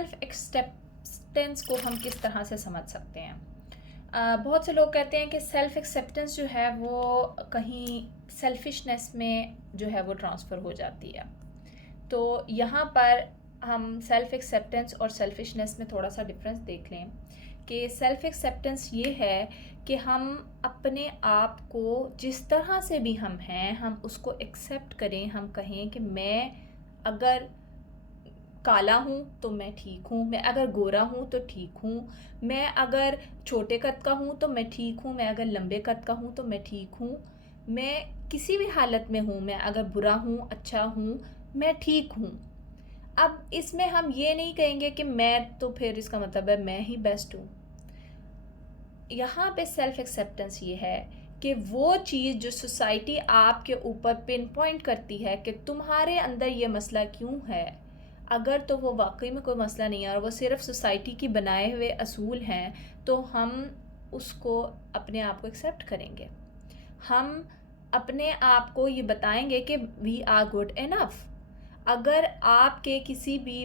Self acceptance को हम किस तरह से समझ सकते हैं? बहुत से लोग कहते हैं कि सेल्फ एक्सेप्टेंस जो है वो कहीं सेल्फिशनेस में जो है वो ट्रांसफ़र हो जाती है। तो यहाँ पर हम सेल्फ एक्सेप्टेंस और सेल्फिशनेस में थोड़ा सा डिफरेंस देख लें कि सेल्फ एक्सेप्टेंस ये है कि हम अपने आप को जिस तरह से भी हम हैं हम उसको एक्सेप्ट करें। हम कहें कि मैं अगर काला हूँ तो मैं ठीक हूँ, मैं अगर गोरा हूँ तो ठीक हूँ, मैं अगर छोटे कद का हूँ तो मैं ठीक हूँ, मैं अगर लंबे कद का हूँ तो मैं ठीक हूँ, मैं किसी भी हालत में हूँ, मैं अगर बुरा हूँ अच्छा हूँ, मैं ठीक हूँ। अब इसमें हम ये नहीं कहेंगे कि मैं तो फिर इसका मतलब है मैं ही बेस्ट हूँ। यहाँ पे सेल्फ एक्सेप्टेंस ये है कि वो चीज़ जो सोसाइटी आपके ऊपर पिन पॉइंट करती है कि तुम्हारे अंदर ये मसला क्यों है, अगर तो वो वाकई में कोई मसला नहीं है और वो सिर्फ सोसाइटी की बनाए हुए असूल हैं, तो हम उसको अपने आप को एक्सेप्ट करेंगे। हम अपने आप को ये बताएंगे कि वी आर गुड इनफ। अगर आपके किसी भी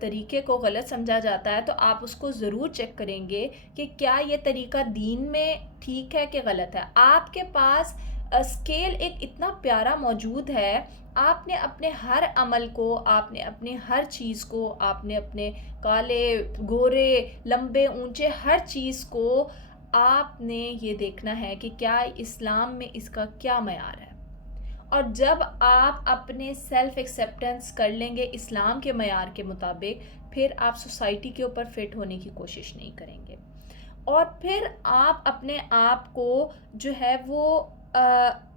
तरीके को गलत समझा जाता है तो आप उसको ज़रूर चेक करेंगे कि क्या ये तरीका दीन में ठीक है कि गलत है। आपके पास स्केल एक इतना प्यारा मौजूद है। आपने अपने हर अमल को, आपने अपने हर चीज़ को, आपने अपने काले गोरे लंबे ऊंचे हर चीज़ को आपने ये देखना है कि क्या इस्लाम में इसका क्या मयार है। और जब आप अपने सेल्फ एक्सेप्टेंस कर लेंगे इस्लाम के मयार के मुताबिक, फिर आप सोसाइटी के ऊपर फिट होने की कोशिश नहीं करेंगे और फिर आप अपने आप को जो है वो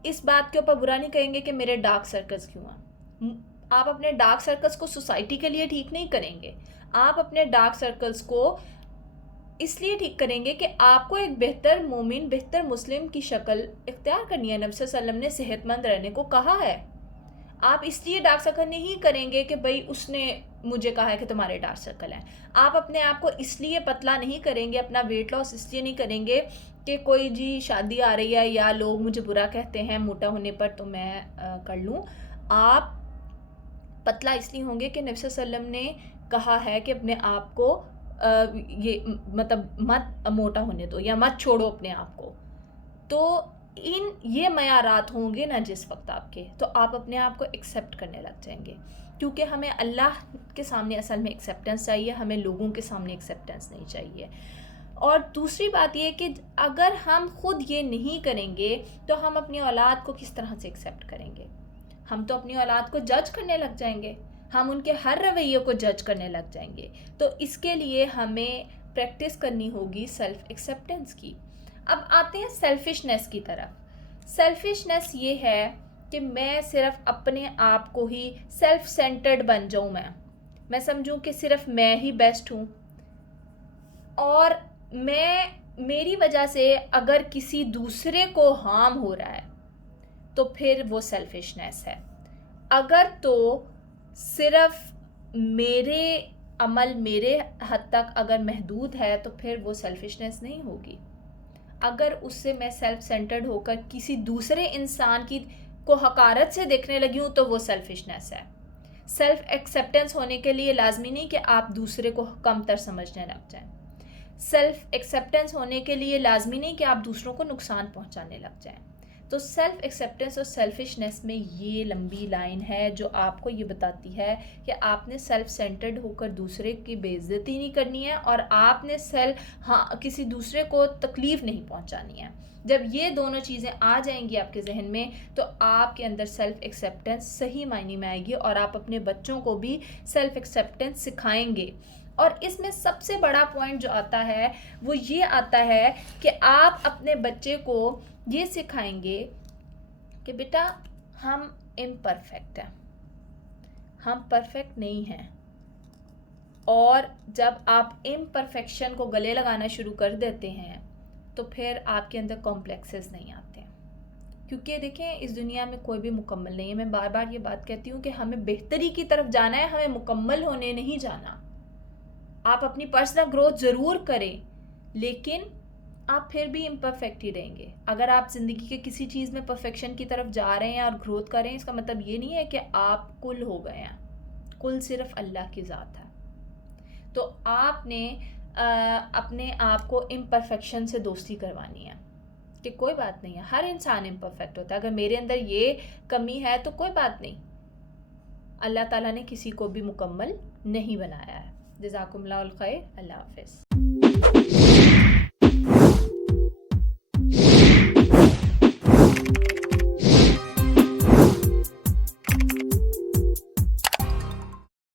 इस बात के ऊपर बुरा नहीं कहेंगे कि मेरे डार्क सर्कल्स क्यों हैं। आप अपने डार्क सर्कल्स को सोसाइटी के लिए ठीक नहीं करेंगे, आप अपने डार्क सर्कल्स को इसलिए ठीक करेंगे कि आपको एक बेहतर मोमिन, बेहतर मुस्लिम की शक्ल इख्तियार करनी है। नबी सल्लल्लाहु अलैहि वसल्लम ने सेहतमंद रहने को कहा है। आप इसलिए डार्क सर्कल नहीं करेंगे कि भाई उसने मुझे कहा है कि तुम्हारे डार्क सर्कल हैं। आप अपने आप को इसलिए पतला नहीं करेंगे, अपना वेट लॉस इसलिए नहीं करेंगे कि कोई जी शादी आ रही है या लोग मुझे बुरा कहते हैं मोटा होने पर तो मैं कर लूँ। आप पतला इसलिए होंगे कि नबी सल्लल्लाहु अलैहि वसल्लम ने कहा है कि अपने आप को ये मतलब मत मोटा होने दो या मत छोड़ो अपने आप को। तो इन ये मयारात होंगे ना जिस वक्त आपके, तो आप अपने आप को एक्सेप्ट करने लग जाएंगे। क्योंकि हमें अल्लाह के सामने असल में एक्सेप्टेंस चाहिए, हमें लोगों के सामने एक्सेप्टेंस नहीं चाहिए। और दूसरी बात ये कि अगर हम खुद ये नहीं करेंगे तो हम अपनी औलाद को किस तरह से एक्सेप्ट करेंगे। हम तो अपनी औलाद को जज करने लग जाएंगे, हम उनके हर रवैये को जज करने लग जाएंगे। तो इसके लिए हमें प्रैक्टिस करनी होगी सेल्फ एक्सेप्टेंस की। अब आते हैं सेल्फिशनेस की तरफ। सेल्फिशनेस ये है कि मैं सिर्फ अपने आप को ही सेल्फ सेंटर्ड बन जाऊँ। मैं समझूँ कि सिर्फ मैं ही बेस्ट हूँ और मेरी वजह से अगर किसी दूसरे को हार्म हो रहा है तो फिर वो सेल्फिशनेस है। अगर तो सिर्फ मेरे अमल मेरे हद तक अगर महदूद है तो फिर वो सेल्फिशनेस नहीं होगी। अगर उससे मैं सेल्फ सेंटर्ड होकर किसी दूसरे इंसान की को हकारत से देखने लगी हूँ तो वो सेल्फिशनेस है। सेल्फ एक्सेप्टेंस होने के लिए लाजमी नहीं कि आप दूसरे को कमतर समझने लग जाएं। सेल्फ एक्सेप्टेंस होने के लिए लाजमी नहीं कि आप दूसरों को नुकसान पहुंचाने लग जाएं। तो सेल्फ एक्सेप्टेंस और सेल्फिशनेस में ये लंबी लाइन है जो आपको ये बताती है कि आपने सेल्फ सेंटर्ड होकर दूसरे की बेइज्जती नहीं करनी है और आपने किसी दूसरे को तकलीफ़ नहीं पहुंचानी है। जब ये दोनों चीज़ें आ जाएंगी आपके जहन में तो आपके अंदर सेल्फ एक्सेप्टेंस सही मायने में आएगी और आप अपने बच्चों को भी सेल्फ एक्सेप्टेंस सिखाएंगे। और इसमें सबसे बड़ा पॉइंट जो आता है वो ये आता है कि आप अपने बच्चे को ये सिखाएंगे कि बेटा हम इम्परफेक्ट हैं, हम परफेक्ट नहीं हैं। और जब आप इम्परफेक्शन को गले लगाना शुरू कर देते हैं तो फिर आपके अंदर कॉम्प्लेक्सेस नहीं आते। क्योंकि देखें इस दुनिया में कोई भी मुकम्मल नहीं है। मैं बार बार ये बात कहती हूँ कि हमें बेहतरी की तरफ जाना है, हमें मुकम्मल होने नहीं जाना। आप अपनी पर्सनल ग्रोथ ज़रूर करें लेकिन आप फिर भी इम्परफेक्ट ही रहेंगे। अगर आप ज़िंदगी के किसी चीज़ में परफेक्शन की तरफ जा रहे हैं और ग्रोथ कर रहे हैं इसका मतलब ये नहीं है कि आप कुल हो गए हैं। कुल सिर्फ अल्लाह की ज़ात है। तो आपने अपने आप को इम्परफेक्शन से दोस्ती करवानी है कि कोई बात नहीं है, हर इंसान इम्परफेक्ट होता है, अगर मेरे अंदर ये कमी है तो कोई बात नहीं, अल्लाह ताला ने किसी को भी मुकम्मल नहीं बनाया है। जज़ाकुमुल्लाहुल खैर, अल्लाह हाफ़िज़।